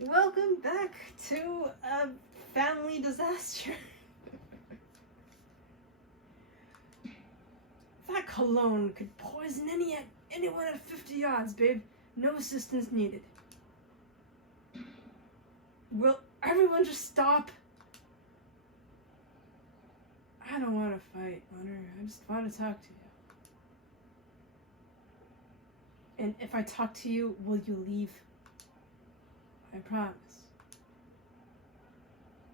Welcome back to a family disaster. That cologne could poison anyone at 50 yards, babe. No assistance needed. Will everyone just stop? I don't want to fight, Honor. I just want to talk to you. And if I talk to you, will you leave? I promise.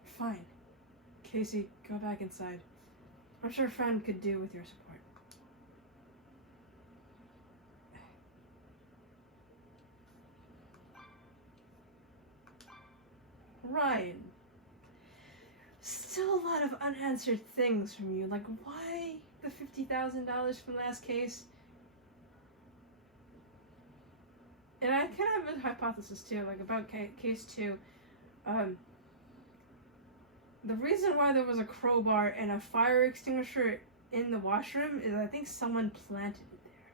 Fine. Casey, go back inside. I'm sure Fran could do with your support. Ryan. Still a lot of unanswered things from you. Like, why the $50,000 from last case? And I kind of have a hypothesis too, like about case 2. The reason why there was a crowbar and a fire extinguisher in the washroom is I think someone planted it there.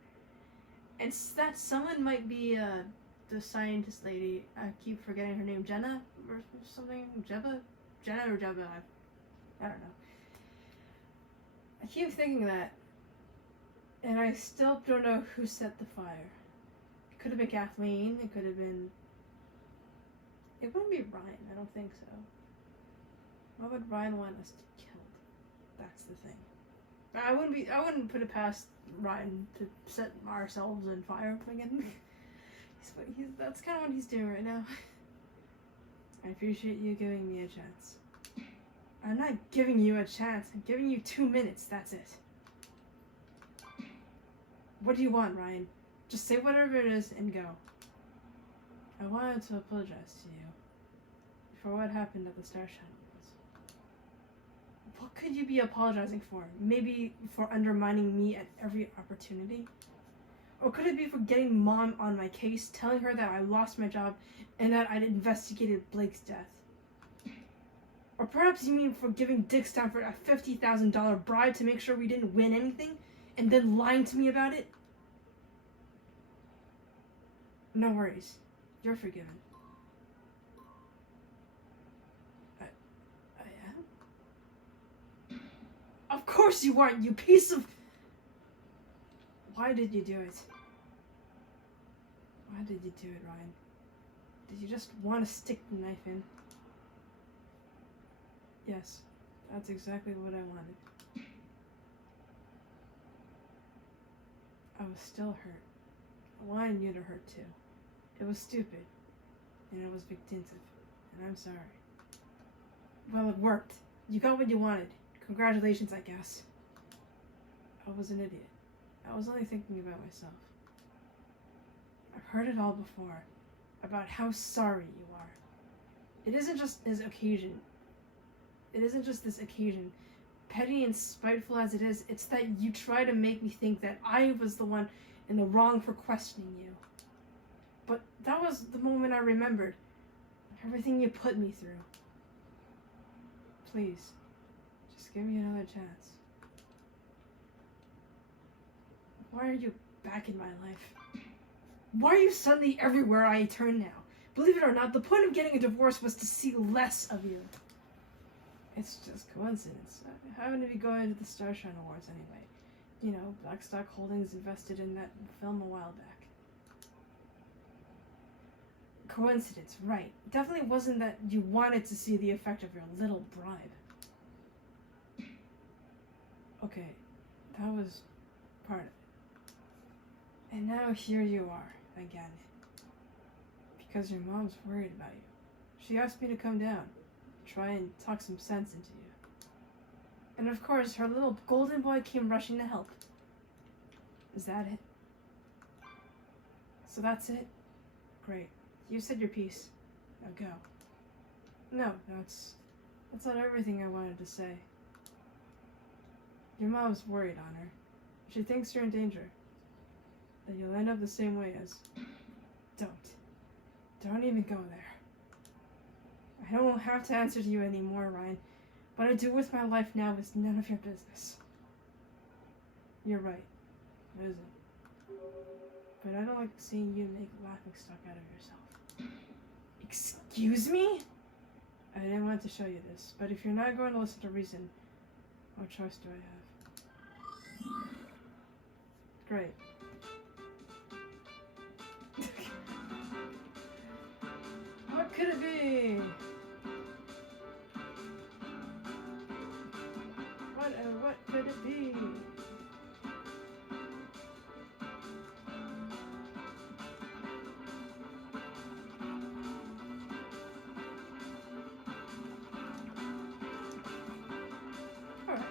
And that someone might be the scientist lady. I keep forgetting her name. Jenna or something? Jenna or Jebba? I don't know. I keep thinking that. And I still don't know who set the fire. It could have been Kathleen. It could have been... It wouldn't be Ryan. I don't think so. Why would Ryan want us to be killed? That's the thing. I wouldn't put it past Ryan to set ourselves on fire again. That's kind of what he's doing right now. I appreciate you giving me a chance. I'm not giving you a chance. I'm giving you 2 minutes. That's it. What do you want, Ryan? Just say whatever it is and go. I wanted to apologize to you for what happened at the Star Shadow. What could you be apologizing for? Maybe for undermining me at every opportunity? Or could it be for getting Mom on my case, telling her that I lost my job and that I'd investigated Blake's death? Or perhaps you mean for giving Dick Stanford a $50,000 bribe to make sure we didn't win anything and then lying to me about it? No worries. You're forgiven. I am? Of course you aren't, you piece of... Why did you do it? Why did you do it, Ryan? Did you just want to stick the knife in? Yes, that's exactly what I wanted. I was still hurt. I wanted you to hurt too. It was stupid, and it was vindictive, and I'm sorry. Well, it worked. You got what you wanted. Congratulations, I guess. I was an idiot. I was only thinking about myself. I've heard it all before, about how sorry you are. It isn't just this occasion. It isn't just this occasion. Petty and spiteful as it is, it's that you try to make me think that I was the one in the wrong for questioning you. But that was the moment I remembered. Everything you put me through. Please, just give me another chance. Why are you back in my life? Why are you suddenly everywhere I turn now? Believe it or not, the point of getting a divorce was to see less of you. It's just coincidence. I happen to be going to the Starshine Awards anyway. You know, Blackstock Holdings invested in that film a while back. Coincidence, right. Definitely wasn't that you wanted to see the effect of your little bribe. Okay, that was part of it. And now here you are, again. Because your mom's worried about you. She asked me to come down, try and talk some sense into you. And of course, her little golden boy came rushing to help. Is that it? So that's it? Great. You said your piece. Now go. No, that's not everything I wanted to say. Your mom's worried, Honor. She thinks you're in danger. That you'll end up the same way as... Don't even go there. I don't have to answer to you anymore, Ryan. What I do with my life now is none of your business. You're right. It isn't. But I don't like seeing you make a laughing stock out of yourself. Excuse me? I didn't want to show you this, but if you're not going to listen to reason, what choice do I have? Great. What could it be? What could it be? Alright.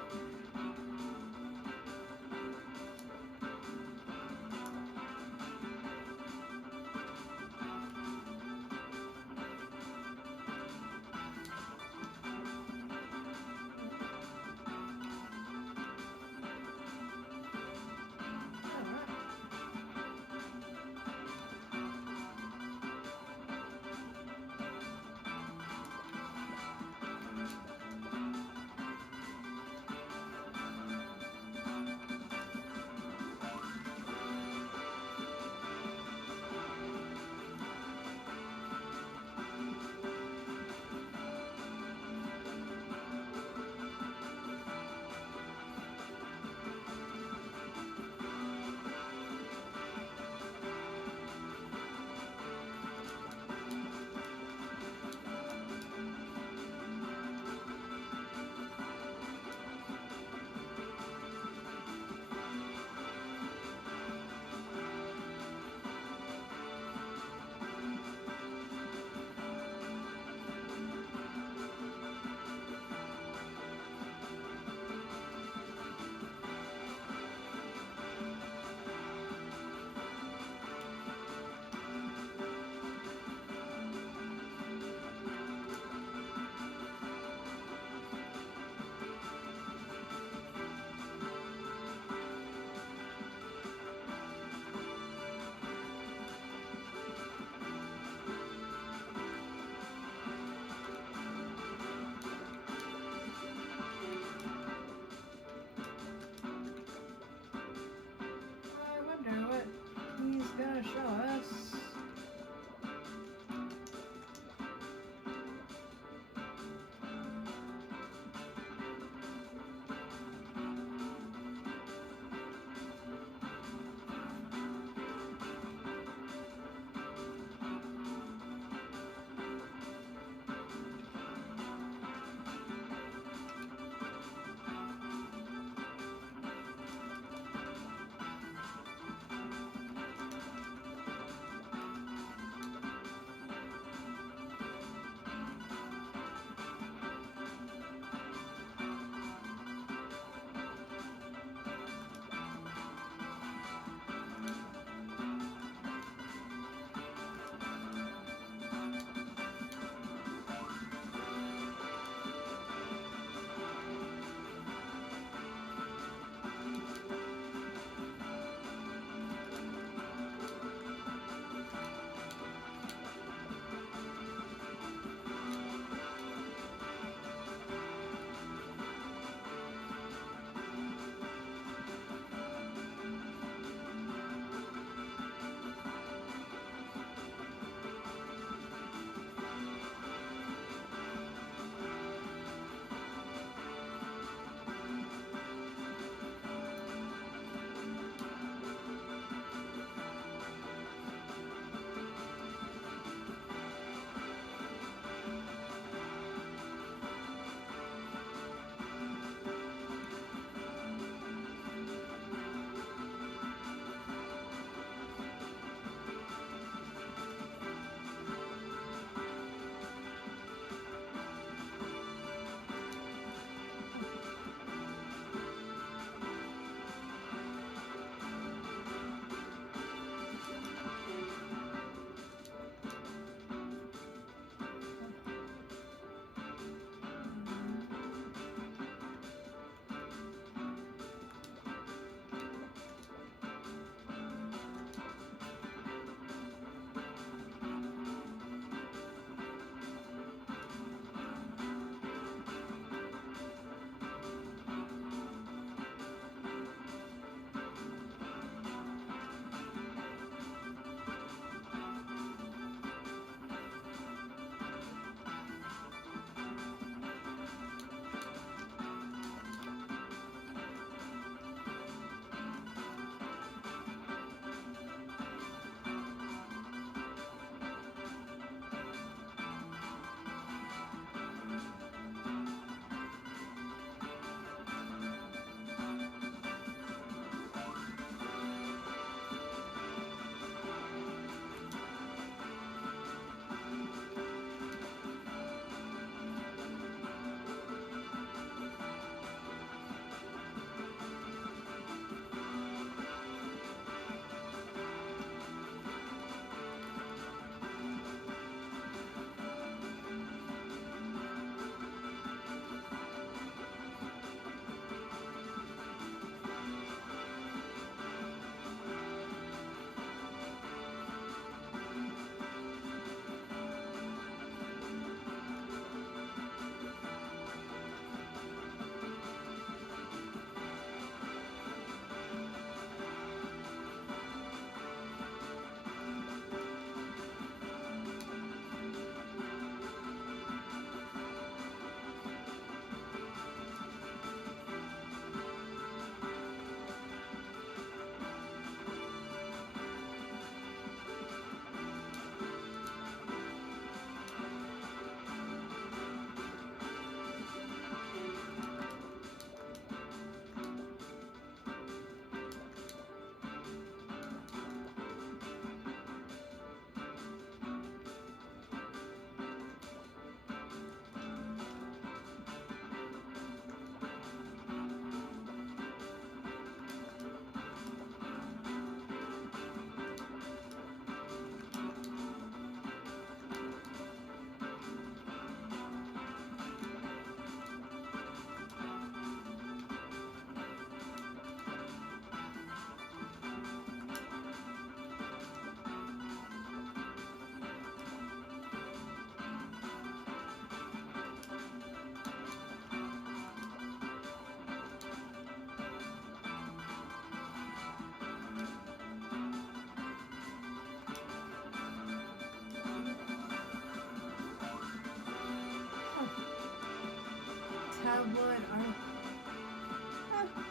would article.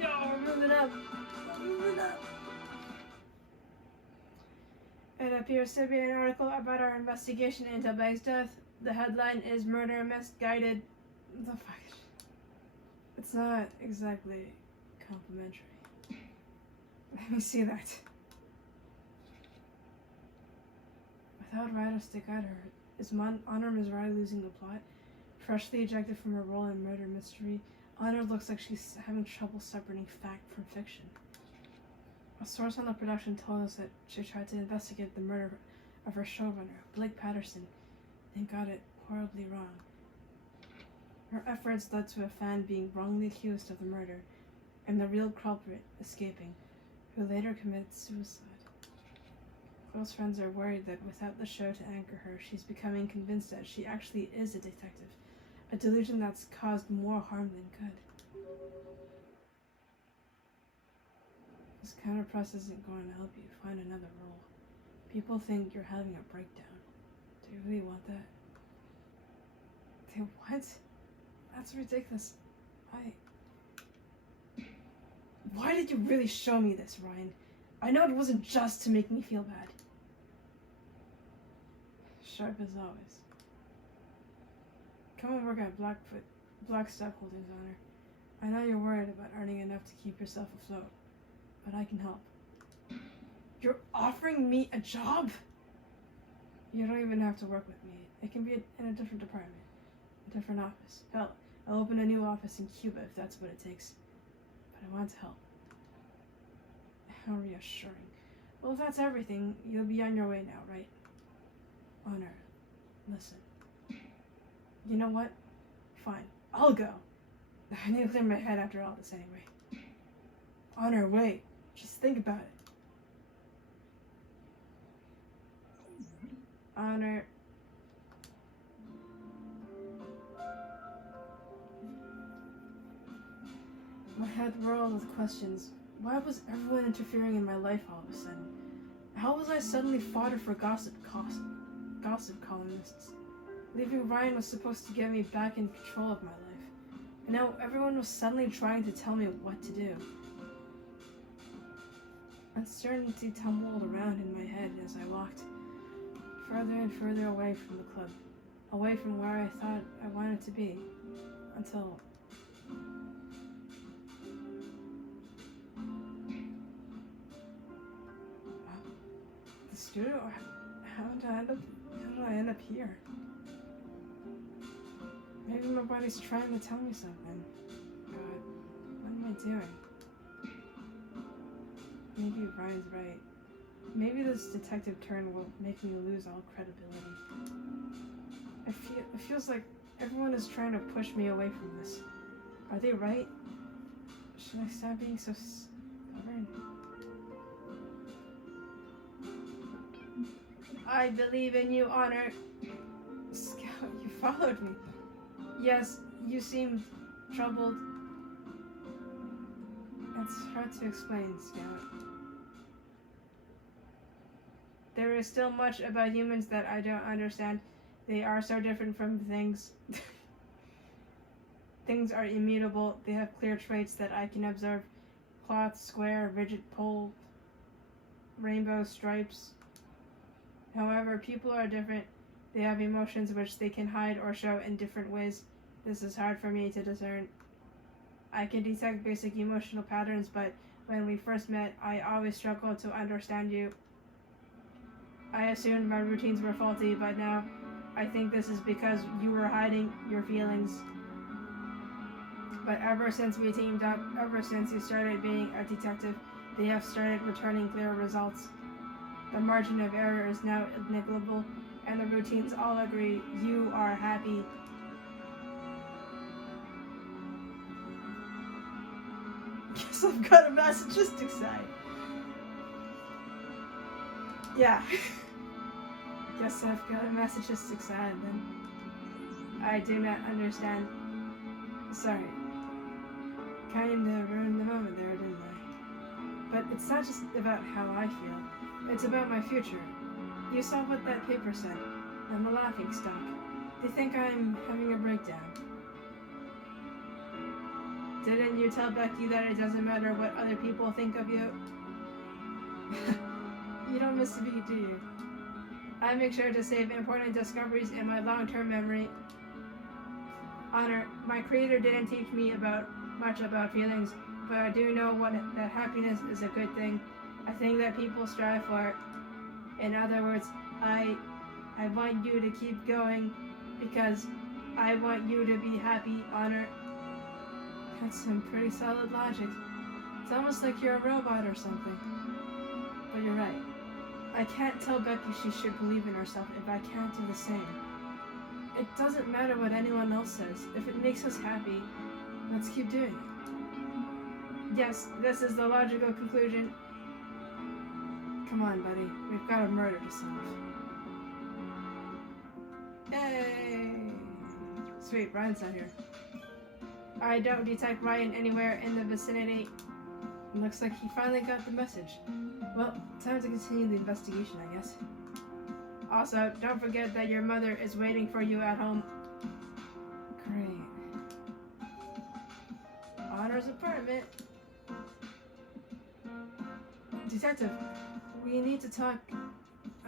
Yo, we're moving up. We're moving up. It appears to be an article about our investigation into Beg's death. The headline is "Murder Misguided." The fuck? It's not exactly complimentary. Let me see that. Without Ryder stick at her, is Honor Mizrahi losing the plot? Freshly ejected from her role in murder mystery, Honor looks like she's having trouble separating fact from fiction. A source on the production told us that she tried to investigate the murder of her showrunner, Blake Patterson, and got it horribly wrong. Her efforts led to a fan being wrongly accused of the murder, and the real culprit escaping, who later committed suicide. Close friends are worried that without the show to anchor her, she's becoming convinced that she actually is a detective, a delusion that's caused more harm than good. This kind of press isn't going to help you find another role. People think you're having a breakdown. Do you really want that? They what? That's ridiculous. Why did you really show me this, Ryan? I know it wasn't just to make me feel bad. Sharp as always. Come and work at Blackstock Holdings, Honor. I know you're worried about earning enough to keep yourself afloat, but I can help. You're offering me a job? You don't even have to work with me. It can be in a different department, a different office. Hell, I'll open a new office in Cuba if that's what it takes. But I want to help. How reassuring. Well, if that's everything, you'll be on your way now, right? Honor, listen. You know what? Fine, I'll go. I need to clear my head after all this anyway. Honor, wait. Just think about it. Honor. My head whirled with questions. Why was everyone interfering in my life all of a sudden? How was I suddenly fodder for gossip columnists? Leaving Ryan was supposed to get me back in control of my life. And now everyone was suddenly trying to tell me what to do. Uncertainty tumbled around in my head as I walked further and further away from the club, away from where I thought I wanted to be, until... The studio? How did I end up here? Maybe my body's trying to tell me something. But what am I doing? Maybe Ryan's right. Maybe this detective turn will make me lose all credibility. It feels like everyone is trying to push me away from this. Are they right? Should I stop being so stubborn? I believe in you, Honor. Scout, you followed me. Yes, you seemed troubled. It's hard to explain, Scout. There is still much about humans that I don't understand. They are so different from things. Things are immutable. They have clear traits that I can observe. Cloth, square, rigid pole, rainbow stripes. However, people are different. They have emotions which they can hide or show in different ways. This is hard for me to discern. I can detect basic emotional patterns, but when we first met, I always struggled to understand you. I assumed my routines were faulty, but now I think this is because you were hiding your feelings. But ever since we teamed up, ever since you started being a detective, they have started returning clear results. The margin of error is now negligible, and the routines all agree you are happy. Guess I've got a masochistic side. Yeah. Guess I've got a masochistic side then. I do not understand. Sorry. Kinda ruined the moment there, didn't I? But it's not just about how I feel. It's about my future. You saw what that paper said. I'm a laughing stock. They think I'm having a breakdown. Didn't you tell Becky that it doesn't matter what other people think of you? You don't miss a beat, do you? I make sure to save important discoveries in my long-term memory. Honor, my creator didn't teach me much about feelings, but I do know that happiness is a good thing, a thing that people strive for. In other words, I want you to keep going because I want you to be happy, Honor. That's some pretty solid logic. It's almost like you're a robot or something. But you're right. I can't tell Becky she should believe in herself if I can't do the same. It doesn't matter what anyone else says. If it makes us happy, let's keep doing it. Yes, this is the logical conclusion. Come on, buddy. We've got a murder to solve. Yay! Sweet, Ryan's not here. I don't detect Ryan anywhere in the vicinity. It looks like he finally got the message. Well, time to continue the investigation, I guess. Also, don't forget that your mother is waiting for you at home. Great. Honor's apartment. Detective, we need to talk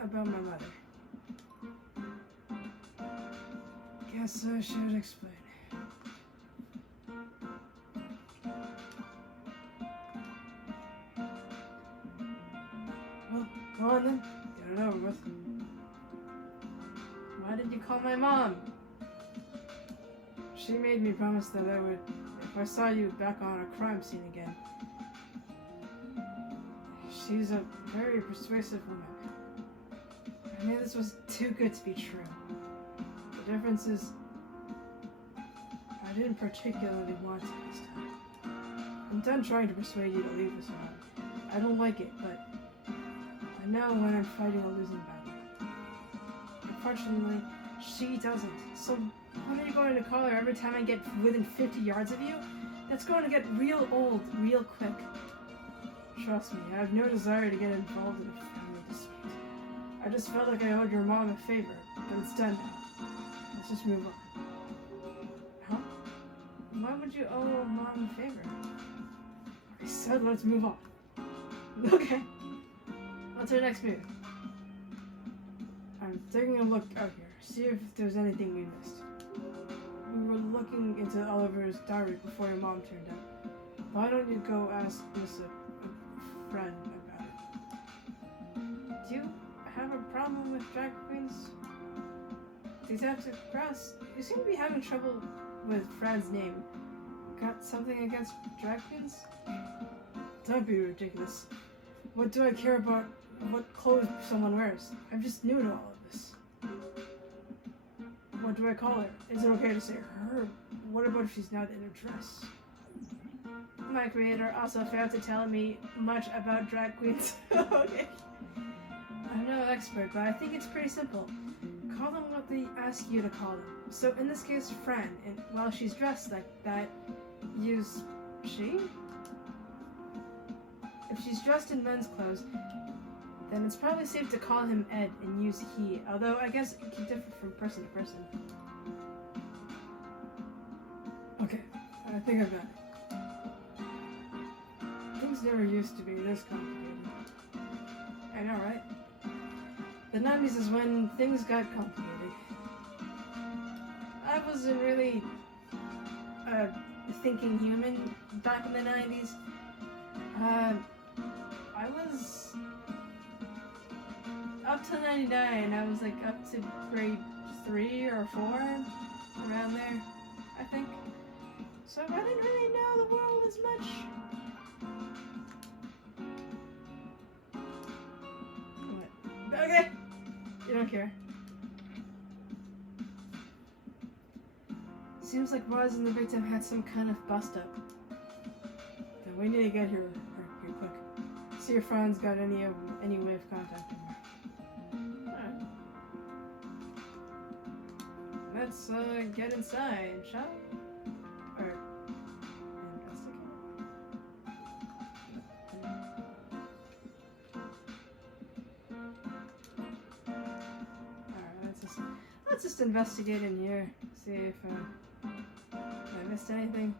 about my mother. Guess I should explain. Well, go on then. Get it over with. Why did you call my mom? She made me promise that I would, if I saw you back on a crime scene again. She's a very persuasive woman. I knew this was too good to be true. The difference is, I didn't particularly want to this time. I'm done trying to persuade you to leave this one. I don't like it, but I know when I'm fighting a losing battle. Unfortunately, she doesn't. So what are you going to call her every time I get within 50 yards of you? That's going to get real old real quick. Trust me, I have no desire to get involved in a family dispute. I just felt like I owed your mom a favor, but it's done now. Let's just move on. Huh? Why would you owe mom a favor? I said let's move on. Okay. What's our next move? I'm taking a look out here, see if there's anything we missed. We were looking into Oliver's diary before your mom turned up. Why don't you go ask Miss a friend about it? Do you have a problem with drag queens? Detective Cross, you seem to be having trouble with Fran's name. Got something against drag queens? Don't be ridiculous. What do I care about what clothes someone wears? I'm just new to all of this. What do I call her? Is it okay to say her? What about if she's not in a dress? My creator also failed to tell me much about drag queens. Okay. I'm no expert, but I think it's pretty simple. Call them what they ask you to call them. So in this case, Fran, and while she's dressed like that, use she? If she's dressed in men's clothes, then it's probably safe to call him Ed and use he, although I guess it can differ from person to person. Okay, I think I've got it. Things never used to be this complicated. I know, right? The 90s is when things got complicated. I wasn't really a thinking human back in the 90s. I was up to 99. I was like up to grade 3 or 4, around there, I think. So I didn't really know the world as much. What? Okay. You don't care. Seems like Roz and the victim had some kind of bust up. Then we need to get here quick. See if Fran's got any way of contacting her. Alright. Let's get inside, shall we? Or investigate. Alright, Let's just investigate in here. See if I missed anything.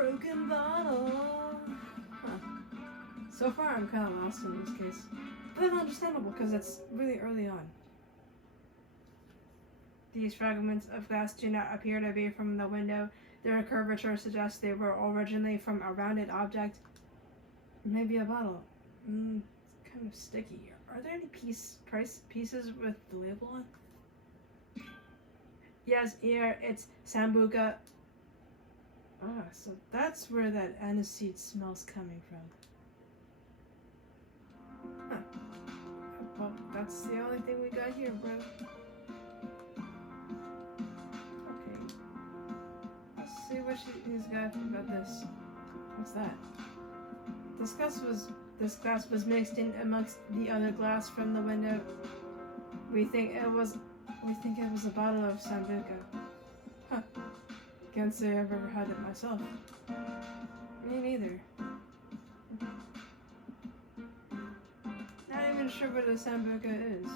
broken bottle. Huh. So far, I'm kind of lost in this case. But understandable, because it's really early on. These fragments of glass do not appear to be from the window. Their curvature suggests they were originally from a rounded object. Maybe a bottle. It's kind of sticky. Are there any pieces with the label on? Yes, here it's Sambuca. Ah, so that's where that aniseed smell's coming from. Huh. Well, that's the only thing we got here, bro. Okay. Let's see what he's got about this. What's that? This glass was mixed in amongst the other glass from the window. We think it was a bottle of Sambuca. Huh. Can't say I've ever had it myself. Me neither. Not even sure what a Sambuca is.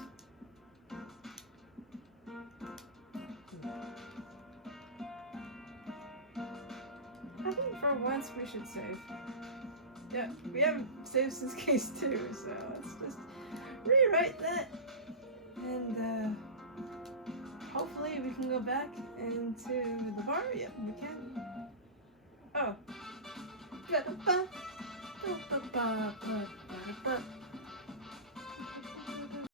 I think for once we should save. Yeah, we haven't saved since case 2, so let's just rewrite that. And hopefully we can go back into the bar. Yep, we can. Oh.